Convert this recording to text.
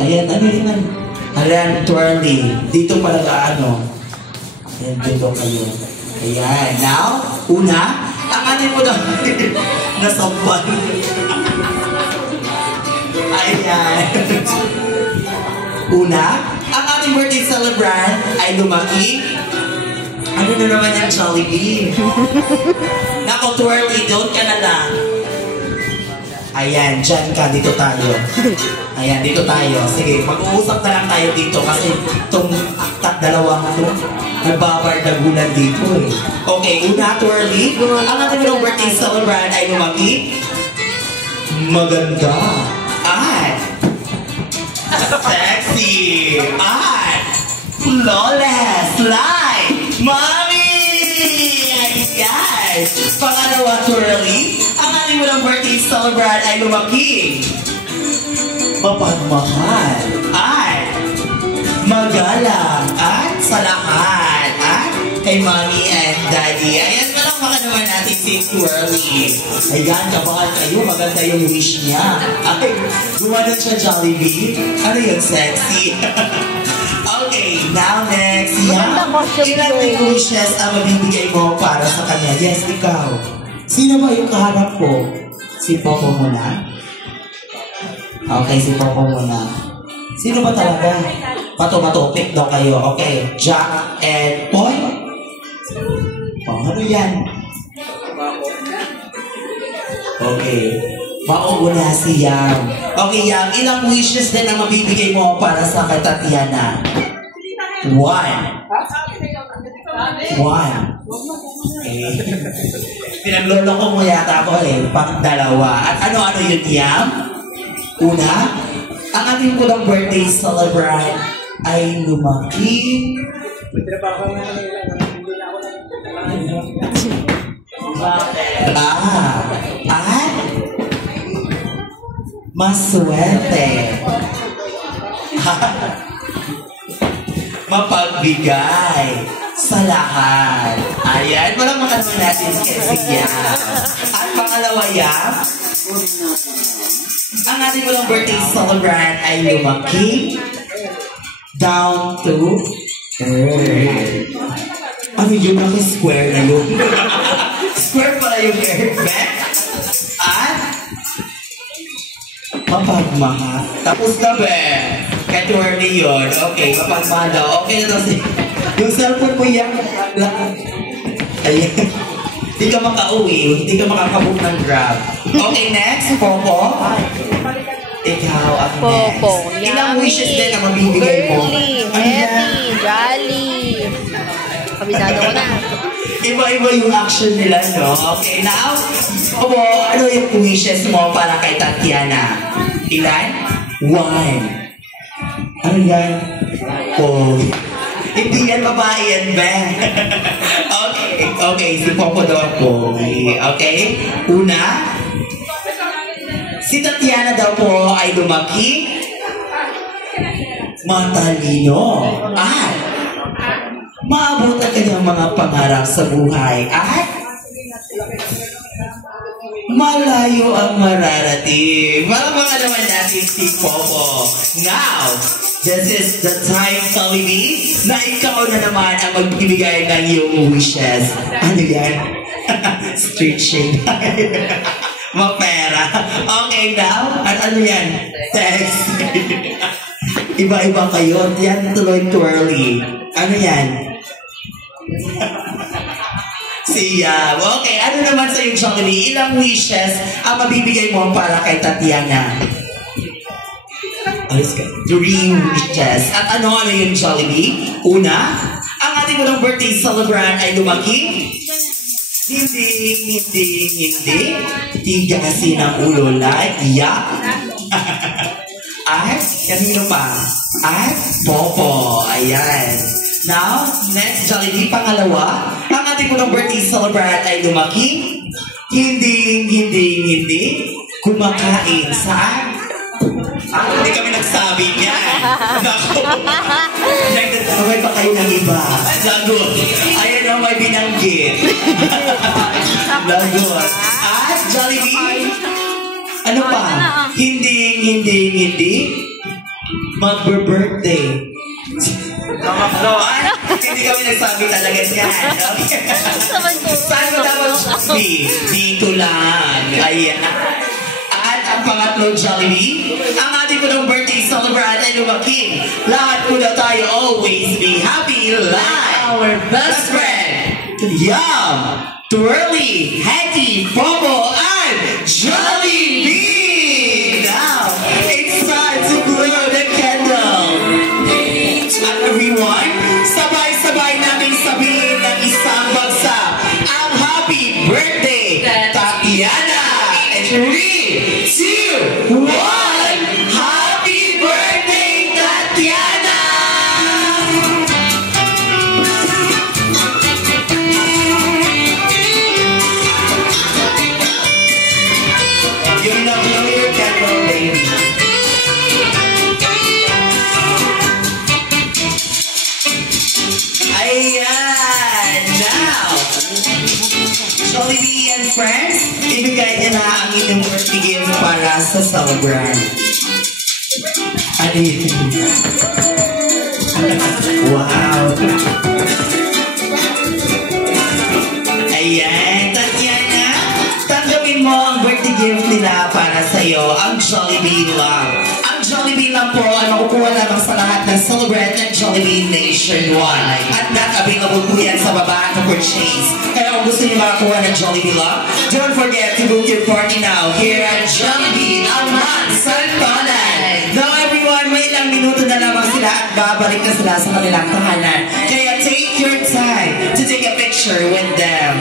Ayan, ano yun? Ayan, twirly. Dito pala ano. Ayan, dito kayo. Ayan, now, una, ang atin mo na nasampan. Ayan. Una, ang ating birthday celebrant ay lumaki. Ano na naman yung Jollibee? Nako, twirly, doon ka na lang. Ayan, dyan ka, dito tayo. Ayan, dito tayo. Sige, mag-uusap na lang tayo dito kasi itong dalawang nagbabardagulan dito eh. Okay, una, twirly. Ang ating birthday celebrant ay lumaki. Maganda. At sexy. At flawless. Like Mommy! Ayan. Pangalawa, twirly. Ang ating birthday celebrant ay lumaki. Mapagmahal. At magalang. At sa lahat. At kay Mommy and Daddy. Ayan, malakpakan naman natin si Twirly. Ayan, kabahan kayo. Maganda yung wish niya. Ay, gumanon siya Jollibee. Ano yung sexy? Okay, now next. Ilan yung wishes ang mabibigay mo para sa kanya? Yes, ikaw. Sino ba yung kaharap ko? Si Popo muna? Okay, si Popo muna. Sino ba talaga? Pato-matopik daw kayo. Okay, Jack and Poy? Oh, ano yan? Okay. Mauna si Yang. Okay, Yang, ilang wishes din ang mabibigay mo para sa kay Tatiana? 1. 1. Okay. Pinagloloko mo yata ako eh. Pang-dalawa. At ano-ano yun, Yang? Una, ang ating pulang birthday celebrant ay lumaki. At maswerte. Mapagbigay sa lahat. Ayan, walang makalaman natin si Yang. At pangalawa, Yang, ang ating walang birthday celebrant ay lumaki down to earth. Ano yun? Square na yun. Square pala yung earth, man. At mapagmahal. Tapos na ba? Katwirly yun. Okay, mapagmahal daw. Okay na daw si... Yung cellphone mo yan. Ayan. Hindi ka makauwi. Hindi ka makakabook ng Grab. Okay, next. Popo. Ikaw ang next. Popo. Ilang wishes din ang mabibigay mo? Girly, happy, jolly. Kabisado ko na. Iba-iba yung action nila, no? Okay, now, Popo, ano yung wishes mo para kay Tatiana? Ilan? 1. Ano yan? Oh. Hindi yan babae yan, ba? Okay, si Popo daw po. Okay? Una, si Tatiana daw po ay lumaki, matalino, at maabot ang kanyang mga pangarap sa buhay, at malayo ang mararating. Malamangan naman natin si Popo. Now, this is the time, Jollibee, na ikaw na naman ang magbibigay ng iyong wishes. Ano yan? Street shade. Mapera. Okay, now, at ano yan? Text. Iba-iba kayo. Yan tuloy twirly. Ano yan? Siya. Okay, ano naman sa iyo, Jollibee? Ilang wishes ang mabibigay mo para kay Tatiana? Alis ka. 3 wishes. At ano yung Jollibee? Una, ang ating unang birthday celebrant ay lumaki. Hindi. Tigasin ang ulo like yak. At kanino pa? At Popo. Ayan. Now, next Jollibee, pangalawa, ang ating unang birthday celebrant ay lumaki. Hindi. Kumakain saan? Hindi kami nagsabi niyan. Naku. Nagtataway pa kayo ng iba. Lagot. Ayan ang may binanggit. Lagot. At Jollibee, ano pa? Hindi. magbe-birthday. Hindi kami nagsabi talaga niyan. Saan mo dapat sabi? Dito lang. Ayan. At ang pangatlo, Jollibee, ang ating po ng birthday celebrant ay lumaking. Lahat po na tayo always be happy like our best friend. Yum! Twirly, Hattie, Popo, and Jollibee! Now, it's time to blow the candle. At everyone, sabay-sabay namin sabihin ng isang bagsak ang happy birthday, Tatiana! And 3, 2, 1, happy birthday, Tatiana! You know, blow your candle, baby. Ayan! Now, Jollibee and friends, ibigay niya na ang inyong birthday gift para sa celebrant. Ano yun? Wow! Ayan, Tatiana, tanggapin mo ang birthday gift nila para sa'yo, ang Jollibee lang. Ang Jollibee lang po ay makukuha lamang sa lahat ng celebrant ng Jollibee nationwide. At not available po yan sa baba to purchase. Kaya kung gusto niyo makakuha ng Jollibee lang, don't forget to book your party now here at Jollibee Alman, Santolan. Now everyone, may ilang minuto na lamang sila at babalik na sila sa kanilang tahanan. Kaya take your time to take a picture with them.